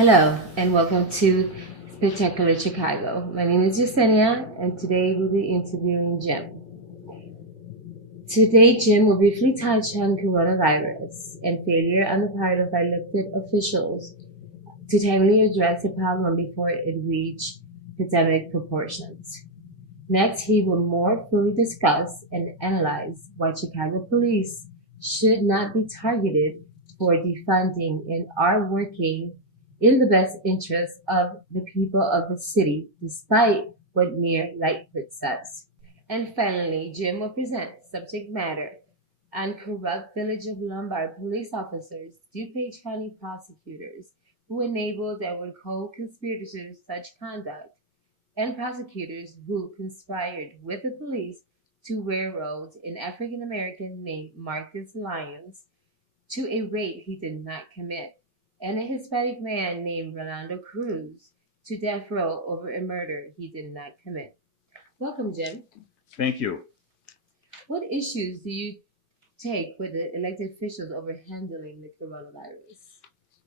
Hello and welcome to Spectacular Chicago. My name is Yesenia and today we'll be interviewing Jim. Today, Jim will briefly touch on coronavirus and failure on the part of elected officials to timely address the problem before it reached pandemic proportions. Next, he will more fully discuss and analyze why Chicago police should not be targeted for defunding and are working in the best interest of the people of the city, despite what Mayor Lightfoot says. And finally, Jim will present subject matter on corrupt Village of Lombard police officers, DuPage County prosecutors who enabled and were co-conspirators such conduct, and prosecutors who conspired with the police to railroad an African American named Marcus Lyons to a rape he did not commit, and a Hispanic man named Rolando Cruz to death row over a murder he did not commit. Welcome, Jim. Thank you. What issues do you take with the elected officials over handling the coronavirus?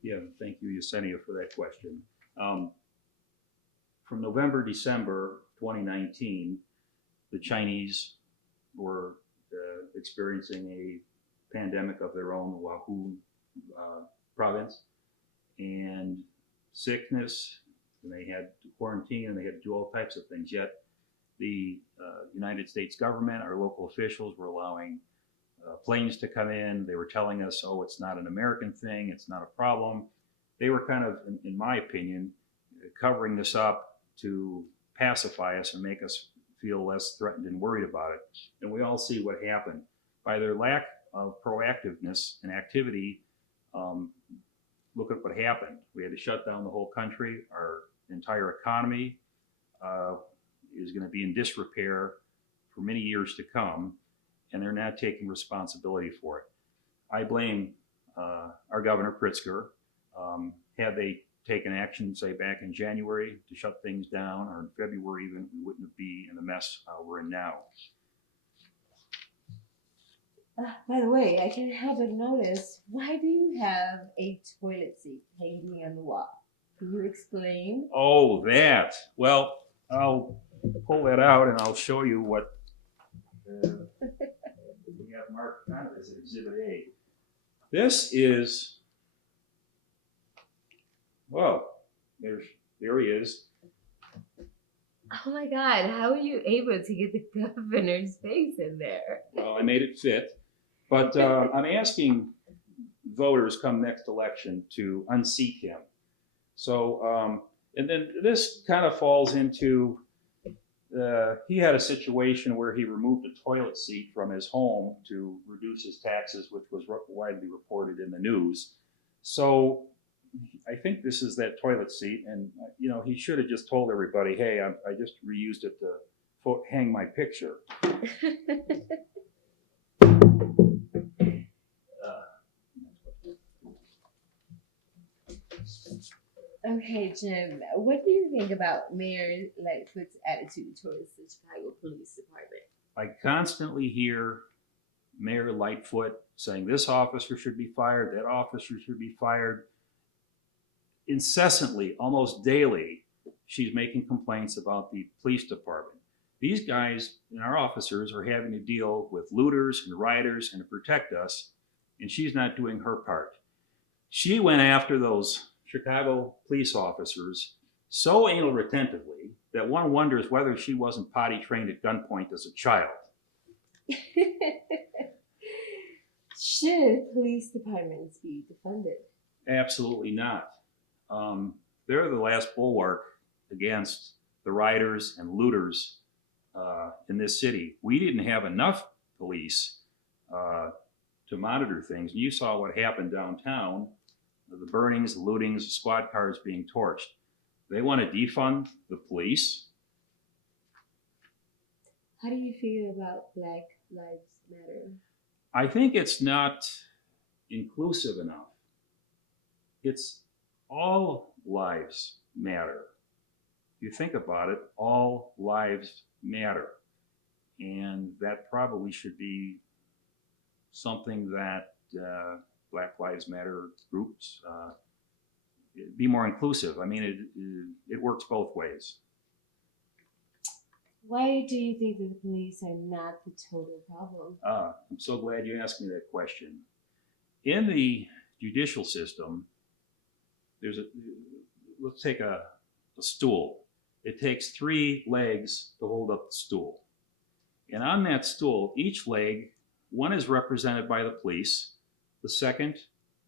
Yeah, thank you, Yesenia, for that question. From November, December 2019, the Chinese were experiencing a pandemic of their own, Wuhan province, and sickness, and they had to quarantine, and they had to do all types of things. Yet the United States government, our local officials were allowing planes to come in. They were telling us, oh, it's not an American thing, it's not a problem. They were kind of, in my opinion, covering this up to pacify us and make us feel less threatened and worried about it. And we all see what happened. By their lack of proactiveness and activity, look at what happened. We had to shut down the whole country. Our entire economy is going to be in disrepair for many years to come, and they're not taking responsibility for it. I blame our Governor Pritzker. Had they taken action, say back in January, to shut things down, or in February even, we wouldn't be in the mess we're in now. By the way, I can't help but notice, why do you have a toilet seat hanging on the wall? Can you explain? Oh, that. Well, I'll pull that out and I'll show you what we have marked kind of as Exhibit A. This is, well, there he is. Oh my God, how are you able to get the governor's face in there? Well, I made it fit. But I'm asking voters come next election to unseat him. So, and then this kind of falls into, he had a situation where he removed a toilet seat from his home to reduce his taxes, which was widely reported in the news. So I think this is that toilet seat, and he should have just told everybody, hey, I just reused it to hang my picture. Okay, Jim, what do you think about Mayor Lightfoot's attitude towards the Chicago Police Department? I constantly hear Mayor Lightfoot saying this officer should be fired, that officer should be fired. Incessantly, almost daily, she's making complaints about the police department. These guys and our officers are having to deal with looters and rioters and to protect us, and she's not doing her part. She went after those Chicago police officers so anal retentively that one wonders whether she wasn't potty trained at gunpoint as a child. Should police departments be defunded? Absolutely not. They're the last bulwark against the rioters and looters in this city. We didn't have enough police to monitor things. And you saw what happened downtown, the burnings, the lootings, the squad cars being torched. They want to defund the police. How do you feel about Black Lives Matter? I think it's not inclusive enough. It's all lives matter. If you think about it, all lives matter. And that probably should be something that Black Lives Matter groups be more inclusive. I mean, it works both ways. Why do you think that the police are not the total problem? I'm so glad you asked me that question. In the judicial system, let's take a stool. It takes 3 legs to hold up the stool. And on that stool, each leg, one is represented by the police, the second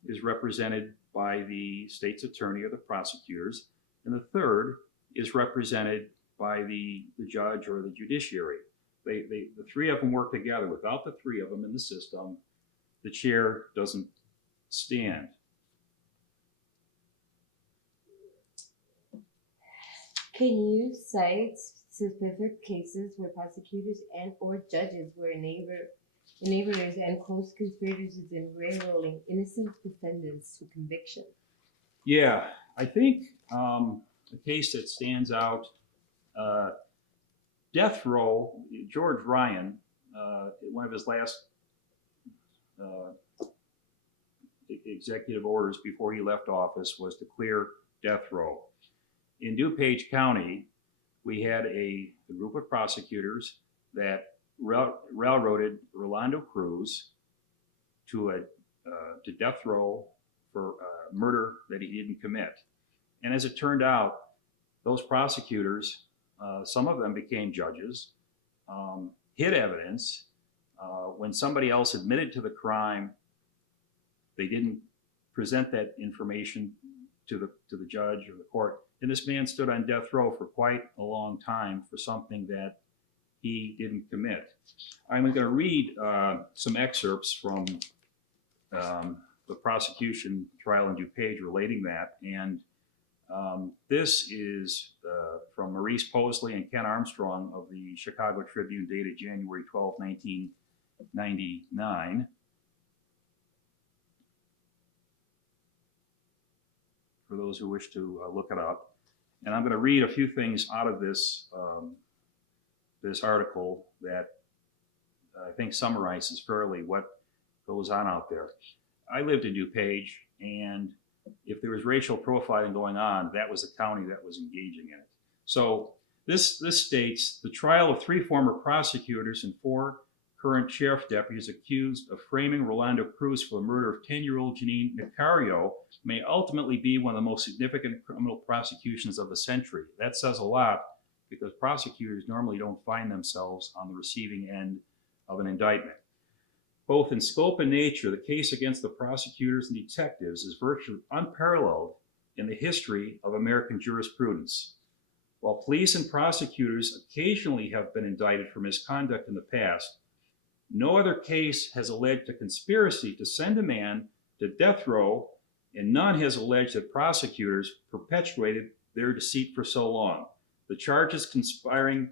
is represented by the state's attorney or the prosecutors, and the third is represented by the judge or the judiciary. The 3 of them work together. Without the 3 of them in the system, the chair doesn't stand. Can you cite specific cases where prosecutors and or judges were enablers and close conspirators in railroading innocent defendants to conviction? Yeah, I think a case that stands out, death row, George Ryan, one of his last executive orders before he left office was to clear death row. In DuPage County, we had a group of prosecutors that railroaded Rolando Cruz to death row for murder that he didn't commit. And as it turned out, those prosecutors, some of them became judges, hid evidence. When somebody else admitted to the crime, they didn't present that information to the judge or the court. And this man stood on death row for quite a long time for something that he didn't commit. I'm going to read some excerpts from the prosecution trial in DuPage relating that. And this is from Maurice Posley and Ken Armstrong of the Chicago Tribune, dated January 12, 1999. For those who wish to look it up. And I'm going to read a few things out of this, this article that I think summarizes fairly what goes on out there. I lived in DuPage, and if there was racial profiling going on, that was the county that was engaging in it. So this states the trial of 3 former prosecutors and 4 current sheriff deputies accused of framing Rolando Cruz for the murder of 10-year-old Janine Nicario may ultimately be one of the most significant criminal prosecutions of the century. That says a lot, because prosecutors normally don't find themselves on the receiving end of an indictment. Both in scope and nature, the case against the prosecutors and detectives is virtually unparalleled in the history of American jurisprudence. While police and prosecutors occasionally have been indicted for misconduct in the past, no other case has alleged a conspiracy to send a man to death row, and none has alleged that prosecutors perpetuated their deceit for so long. The charges conspiring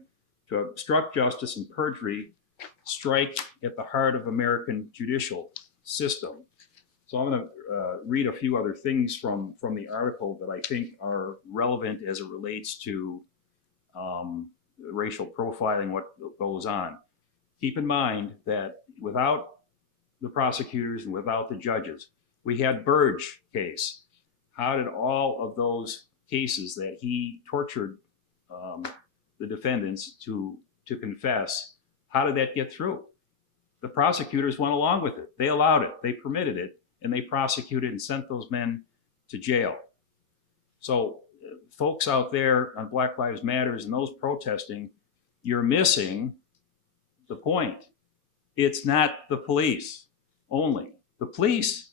to obstruct justice and perjury strike at the heart of American judicial system. So I'm going to read a few other things from the article that I think are relevant as it relates to racial profiling, what goes on. Keep in mind that without the prosecutors and without the judges, we had Burge case. How did all of those cases that he tortured the defendants to confess, how did that get through? The prosecutors went along with it. They allowed it. They permitted it, and they prosecuted and sent those men to jail. So folks out there on Black Lives Matters and those protesting, you're missing the point. It's not the police only. The police,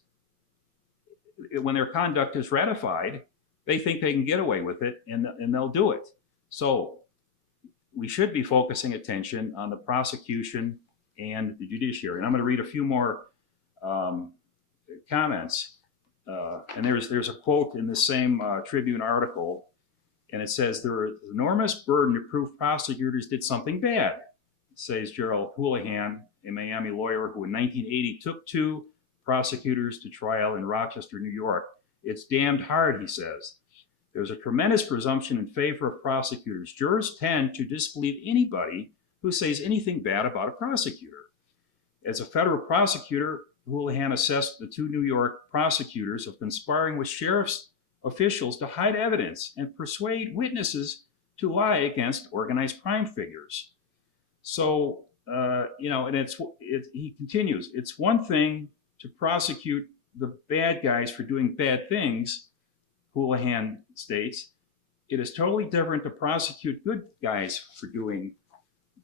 when their conduct is ratified, they think they can get away with it, and they'll do it. So we should be focusing attention on the prosecution and the judiciary. And I'm going to read a few more comments. And there's a quote in the same Tribune article, and it says, "There is enormous burden to prove prosecutors did something bad," says Gerald Houlihan, a Miami lawyer who in 1980 took 2 prosecutors to trial in Rochester, New York. "It's damned hard," he says. "There's a tremendous presumption in favor of prosecutors. Jurors tend to disbelieve anybody who says anything bad about a prosecutor." As a federal prosecutor, Houlihan assessed the 2 New York prosecutors of conspiring with sheriff's officials to hide evidence and persuade witnesses to lie against organized crime figures. So, and he continues, it's one thing to prosecute the bad guys for doing bad things, Houlihan states. It is totally different to prosecute good guys for doing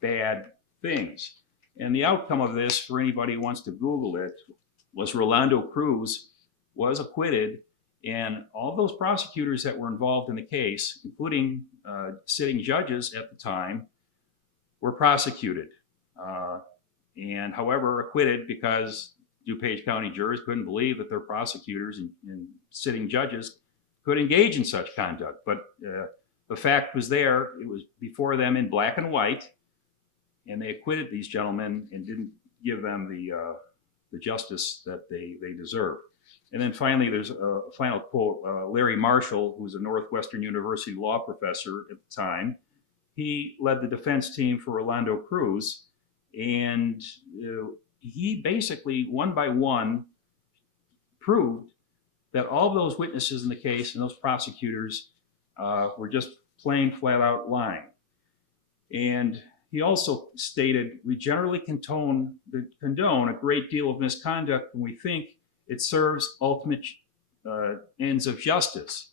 bad things. And the outcome of this, for anybody who wants to Google it, was Rolando Cruz was acquitted, and all those prosecutors that were involved in the case, including sitting judges at the time, were prosecuted. And however, acquitted because DuPage County jurors couldn't believe that their prosecutors and sitting judges could engage in such conduct. But the fact was there, it was before them in black and white, and they acquitted these gentlemen and didn't give them the justice that they deserved. And then finally, there's a final quote. Larry Marshall, who was a Northwestern University law professor at the time, he led the defense team for Rolando Cruz, and he basically, one by one, proved that all those witnesses in the case and those prosecutors were just plain flat out lying. And he also stated, we generally condone a great deal of misconduct when we think it serves ultimate ends of justice.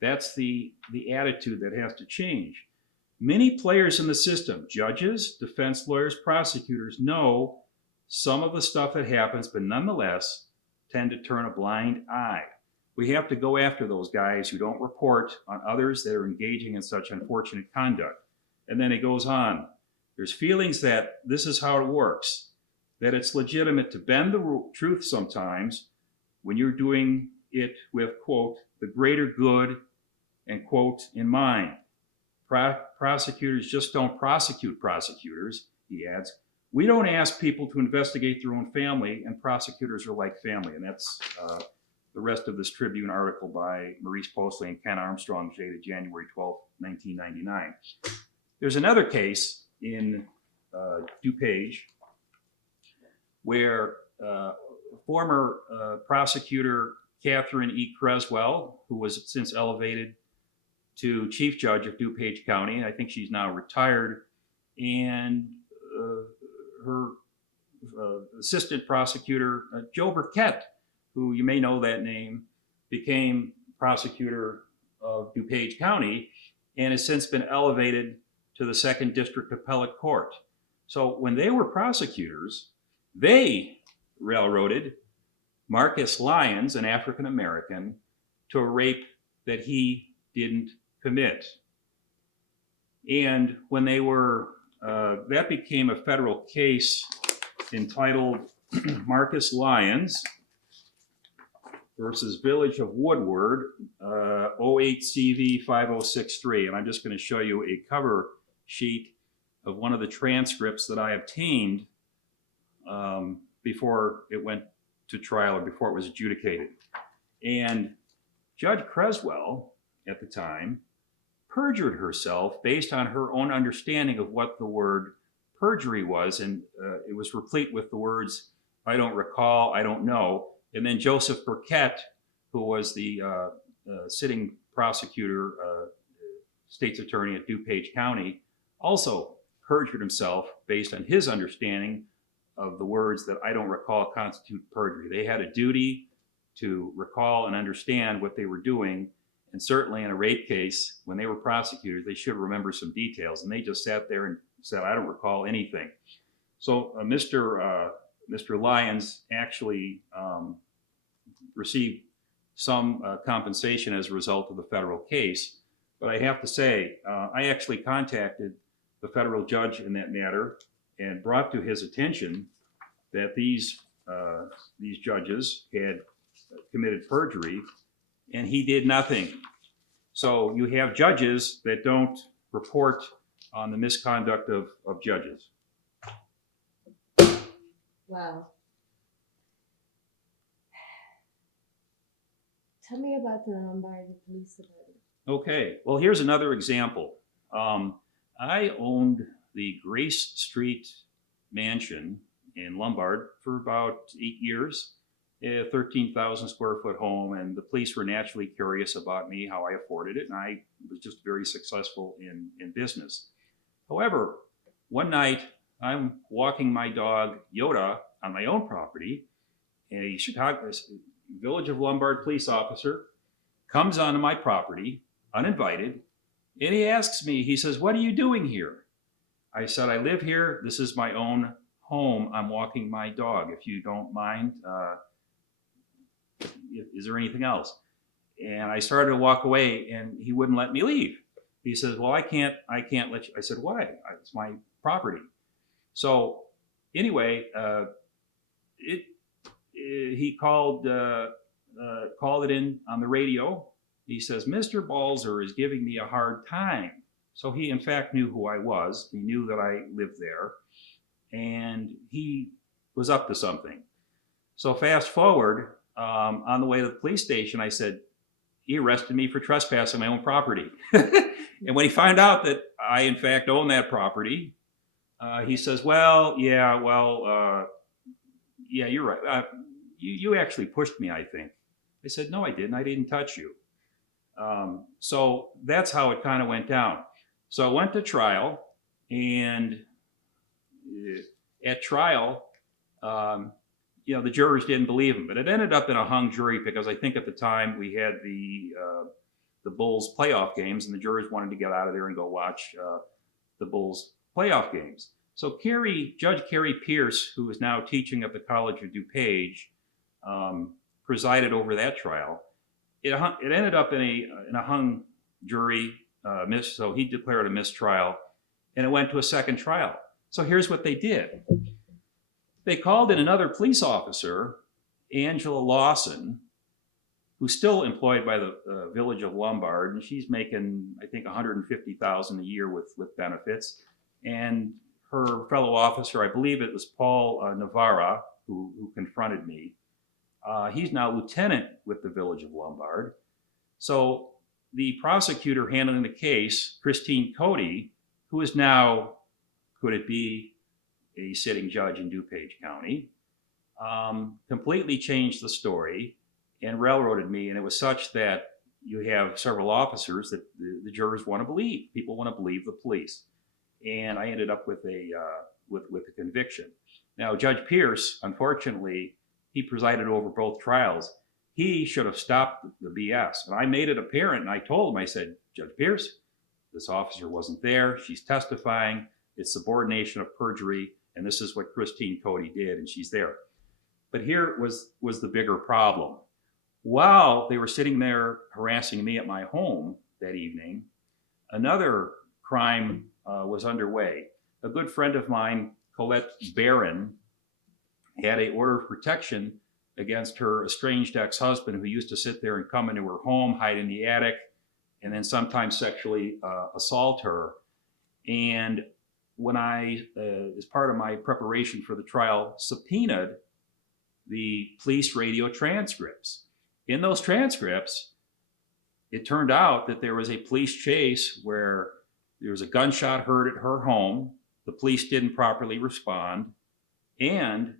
That's the attitude that has to change. Many players in the system, judges, defense lawyers, prosecutors, know some of the stuff that happens, but nonetheless tend to turn a blind eye. We have to go after those guys who don't report on others that are engaging in such unfortunate conduct. And then it goes on. There's feelings that this is how it works, that it's legitimate to bend the truth sometimes when you're doing it with, quote, the greater good, and quote, in mind. Prosecutors just don't prosecute prosecutors, he adds. We don't ask people to investigate their own family, and prosecutors are like family. And that's the rest of this Tribune article by Maurice Postley and Ken Armstrong, dated January 12, 1999. There's another case in DuPage where former prosecutor Catherine E. Creswell, who was since elevated to chief judge of DuPage County, and I think she's now retired, and her assistant prosecutor, Joe Burkett, who you may know that name, became prosecutor of DuPage County and has since been elevated to the 2nd District Appellate Court. So when they were prosecutors, they railroaded Marcus Lyons, an African American, to a rape that he didn't commit. And when they were, that became a federal case entitled Marcus Lyons versus Village of Woodward, 08 CV 5063. And I'm just going to show you a cover sheet of one of the transcripts that I obtained before it went to trial or before it was adjudicated. And Judge Creswell, at the time, perjured herself based on her own understanding of what the word perjury was. And it was replete with the words, I don't recall, I don't know. And then Joseph Burkett, who was the sitting prosecutor, state's attorney at DuPage County, also perjured himself based on his understanding of the words that I don't recall constitute perjury. They had a duty to recall and understand what they were doing. And certainly in a rape case, when they were prosecutors, they should remember some details. And they just sat there and said, I don't recall anything. So Mr. Lyons actually received some compensation as a result of the federal case. But I have to say, I actually contacted the federal judge in that matter and brought to his attention that these judges had committed perjury, and he did nothing. So you have judges that don't report on the misconduct of judges. Wow. Tell me about the Lombard Police Department. Okay, well, here's another example. I owned the Grace Street mansion in Lombard for about 8 years. a 13,000 square foot home, and the police were naturally curious about me, how I afforded it, and I was just very successful in business. However, one night I'm walking my dog Yoda on my own property, and a Chicago Village of Lombard police officer comes onto my property uninvited, and he asks me, he says, "What are you doing here?" I said, "I live here. This is my own home. I'm walking my dog. If you don't mind, is there anything else?" And I started to walk away, and he wouldn't let me leave. He says, "Well, I can't let you." I said, "Why? It's my property." So anyway, he called it in on the radio. He says, "Mr. Balzer is giving me a hard time." So he, in fact, knew who I was. He knew that I lived there, and he was up to something. So fast forward, on the way to the police station, I said, "He arrested me for trespassing my own property." And when he found out that I, in fact, own that property, he says, "Well, yeah, you're right. You actually pushed me, I think." I said, "No, I didn't. I didn't touch you." So that's how it kind of went down. So I went to trial, and at trial, the jurors didn't believe him, but it ended up in a hung jury because I think at the time we had the Bulls playoff games, and the jurors wanted to get out of there and go watch the Bulls playoff games. So Judge Carrie Pierce, who is now teaching at the College of DuPage, presided over that trial. It ended up in a hung jury, so he declared a mistrial, and it went to a second trial. So here's what they did. They called in another police officer, Angela Lawson, who's still employed by the Village of Lombard, and she's making, I think, $150,000 a year with benefits. And her fellow officer, I believe it was Paul Navarra, who confronted me. He's now lieutenant with the Village of Lombard. So the prosecutor handling the case, Christine Cody, who is now, could it be, a sitting judge in DuPage County, completely changed the story and railroaded me. And it was such that you have several officers that the jurors want to believe. People want to believe the police. And I ended up with a conviction. Now, Judge Pierce, unfortunately, he presided over both trials. He should have stopped the BS. And I made it apparent, and I told him, I said, "Judge Pierce, this officer wasn't there. She's testifying. It's subordination of perjury, and this is what Christine Cody did, and she's there." But here was the bigger problem. While they were sitting there harassing me at my home that evening, another crime was underway. A good friend of mine, Colette Barron, had an order of protection against her estranged ex-husband, who used to sit there and come into her home, hide in the attic, and then sometimes sexually assault her. And when I, as part of my preparation for the trial, subpoenaed the police radio transcripts. In those transcripts, it turned out that there was a police chase where there was a gunshot heard at her home. The police didn't properly respond, and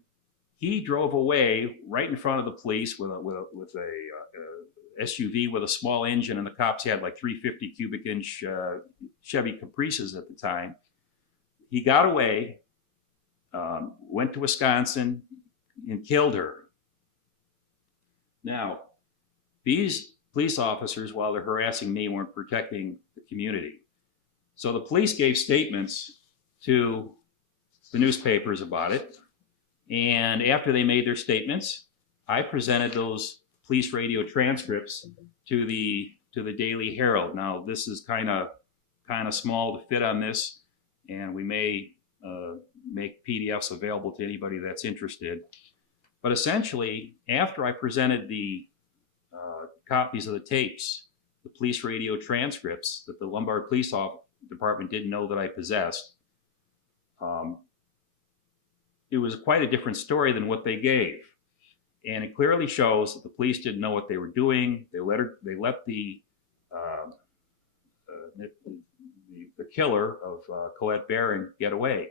he drove away right in front of the police with a SUV with a small engine, and the cops had like 350 cubic inch Chevy Caprices at the time. He got away, went to Wisconsin, and killed her. Now, these police officers, while they're harassing me, weren't protecting the community. So the police gave statements to the newspapers about it. And after they made their statements, I presented those police radio transcripts to the Daily Herald. Now, this is kind of small to fit on this, and we may make PDFs available to anybody that's interested. But essentially, after I presented the copies of the tapes, the police radio transcripts that the Lombard Police Department didn't know that I possessed, it was quite a different story than what they gave. And it clearly shows that the police didn't know what they were doing. They let the killer of Colette Barron get away.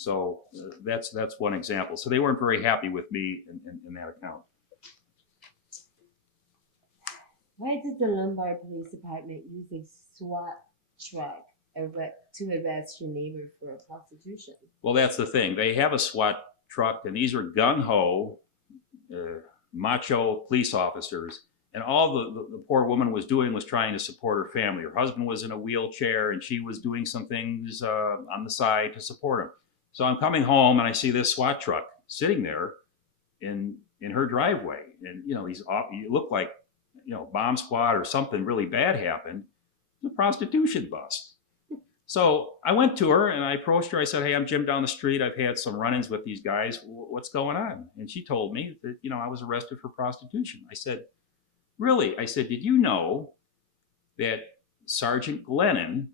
So that's one example. So they weren't very happy with me in that account. Why did the Lombard Police Department use a SWAT truck to arrest your neighbor for prostitution? Well, that's the thing. They have a SWAT truck, and these are gung-ho, macho police officers. And all the poor woman was doing was trying to support her family. Her husband was in a wheelchair, and she was doing some things on the side to support him. So I'm coming home, and I see this SWAT truck sitting there in her driveway. And, you look like, bomb squad or something really bad happened. It's a prostitution bust. So I went to her and I approached her. I said, "Hey, I'm Jim down the street. I've had some run-ins with these guys. What's going on?" And she told me that, I was arrested for prostitution. I said, "Really?" I said, "Did you know that Sergeant Glennon,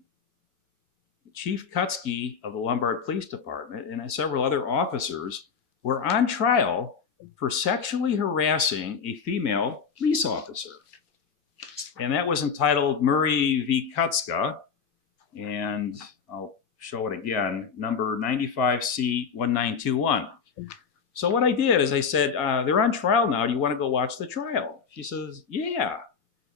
Chief Kutsky of the Lombard Police Department, and several other officers were on trial for sexually harassing a female police officer?" And that was entitled Murray v. Kutska. And I'll show it again, number 95C1921. So what I did is I said, "They're on trial now. Do you want to go watch the trial?" She says, "Yeah."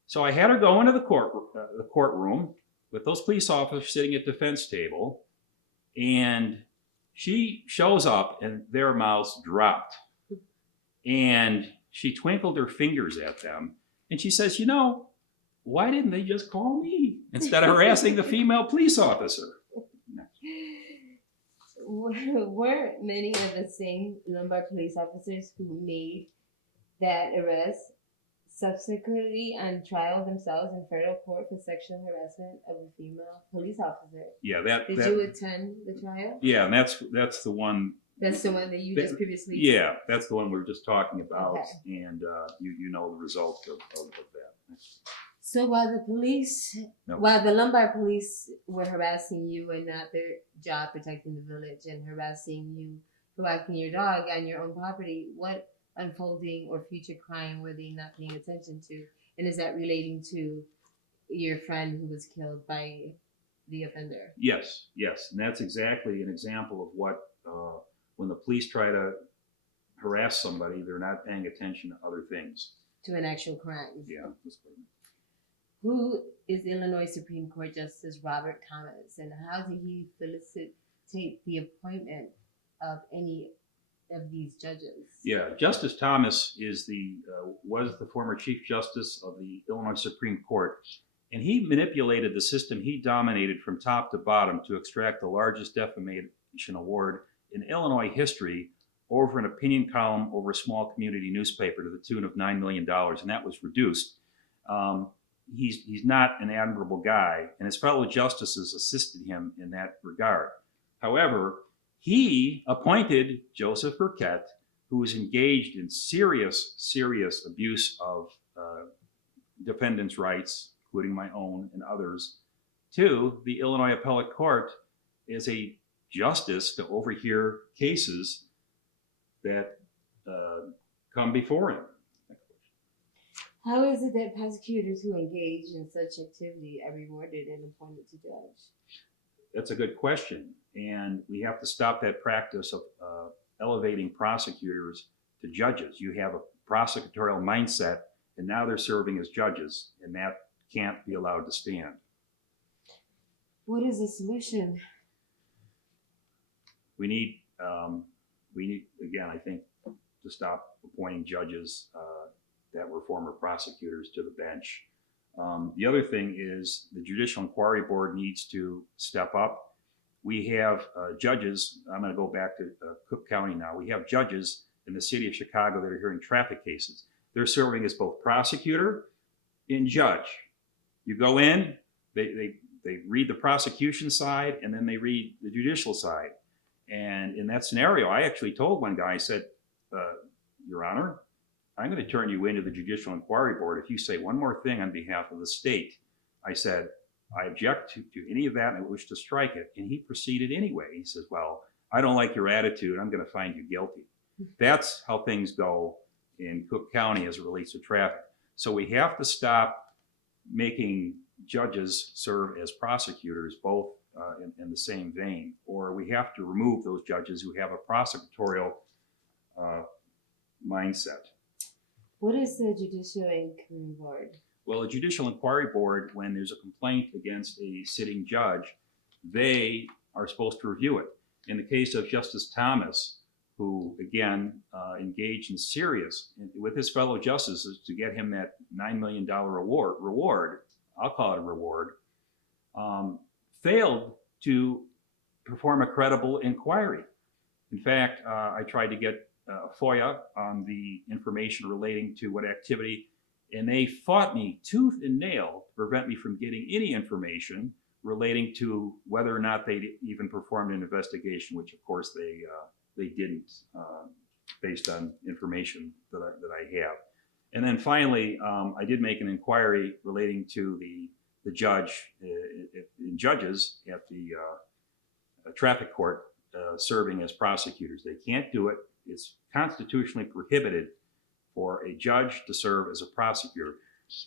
So I had her go into the courtroom with those police officers sitting at the defense table. And she shows up and their mouths dropped. And she twinkled her fingers at them. And she says, "Why didn't they just call me instead of harassing the female police officer?" Were many of the same Lombard police officers who made that arrest subsequently on trial themselves in federal court for sexual harassment of a female police officer? Yeah, Did you attend the trial? Yeah, and that's the one. That's the one that you just previously. Yeah, that's the one we were just talking about, Okay. and you know the result of that. So while the Lombard police were harassing you and not their job protecting the village and harassing you for walking your dog on your own property, what unfolding or future crime were they not paying attention to? And is that relating to your friend who was killed by the offender? Yes, and that's exactly an example of what when the police try to harass somebody, they're not paying attention to other things. To an actual crime. Yeah. Who is Illinois Supreme Court Justice Robert Thomas, and how did he felicitate the appointment of any of these judges? Yeah, Justice Thomas was the former Chief Justice of the Illinois Supreme Court, and he manipulated the system. He dominated from top to bottom to extract the largest defamation award in Illinois history over an opinion column over a small community newspaper to the tune of $9 million, and that was reduced. He's not an admirable guy, and his fellow justices assisted him in that regard. However, he appointed Joseph Burkett, who was engaged in serious abuse of defendants' rights, including my own and others, to the Illinois Appellate Court as a justice to overhear cases that come before him. How is it that prosecutors who engage in such activity are rewarded and appointed to judge? That's a good question. And we have to stop that practice of elevating prosecutors to judges. You have a prosecutorial mindset, and now they're serving as judges, and that can't be allowed to stand. What is the solution? We need, again, I think, to stop appointing judges that were former prosecutors to the bench. The other thing is the Judicial Inquiry Board needs to step up. We have judges, I'm going to go back to Cook County now. We have judges in the city of Chicago that are hearing traffic cases. They're serving as both prosecutor and judge. You go in, they read the prosecution side, and then they read the judicial side. And in that scenario, I actually told one guy, I said, Your Honor, I'm going to turn you into the Judicial Inquiry Board if you say one more thing on behalf of the state. I said, I object to any of that and I wish to strike it. And he proceeded anyway. He says, well, I don't like your attitude. I'm going to find you guilty. That's how things go in Cook County as it relates to traffic. So we have to stop making judges serve as prosecutors, both in the same vein, or we have to remove those judges who have a prosecutorial mindset. What is the Judicial Inquiry Board? Well, a Judicial Inquiry Board, when there's a complaint against a sitting judge, they are supposed to review it. In the case of Justice Thomas, who again engaged in serious with his fellow justices to get him that $9 million reward, I'll call it a reward, failed to perform a credible inquiry. In fact, I tried to get FOIA on the information relating to what activity, and they fought me tooth and nail to prevent me from getting any information relating to whether or not they even performed an investigation, which of course they didn't, based on information that I have. And then finally, I did make an inquiry relating to the judge and judges at the traffic court serving as prosecutors. They can't do it. It's constitutionally prohibited for a judge to serve as a prosecutor.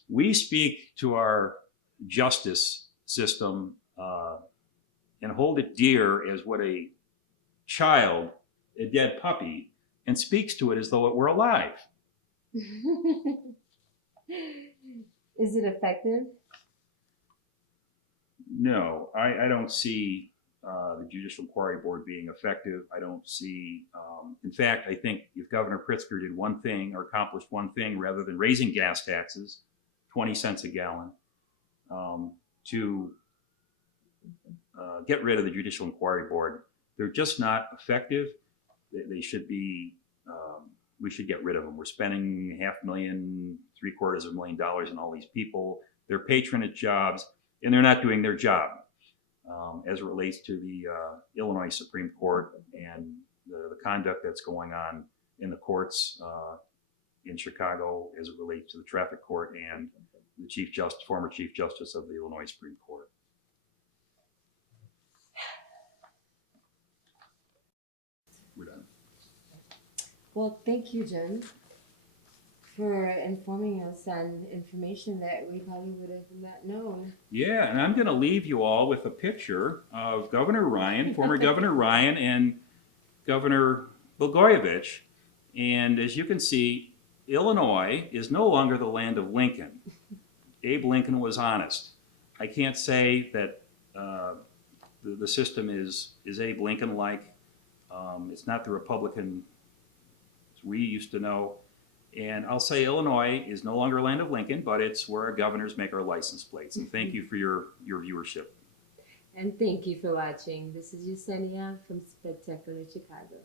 We speak to our justice system and hold it dear as what a child, a dead puppy, and speaks to it as though it were alive. Is it effective? No, I don't see the Judicial Inquiry Board being effective. I don't see, in fact, I think if Governor Pritzker did one thing or accomplished one thing rather than raising gas taxes, 20 cents a gallon, to get rid of the Judicial Inquiry Board, they're just not effective. They should be, we should get rid of them. We're spending $500,000, $750,000 on all these people, their patronage jobs, and they're not doing their job as it relates to the Illinois Supreme Court and the conduct that's going on in the courts in Chicago as it relates to the traffic court and the former Chief Justice of the Illinois Supreme Court. We're done. Well, thank you, Jim, for informing us on information that we probably would have not known. Yeah, and I'm going to leave you all with a picture of Governor Ryan, former Governor Ryan, and Governor Blagojevich. And as you can see, Illinois is no longer the land of Lincoln. Abe Lincoln was honest. I can't say that the system is Abe Lincoln-like. It's not the Republican we used to know. And I'll say Illinois is no longer a land of Lincoln, but it's where our governors make our license plates. And thank you for your viewership. And thank you for watching. This is Yesenia from Spectacular Chicago.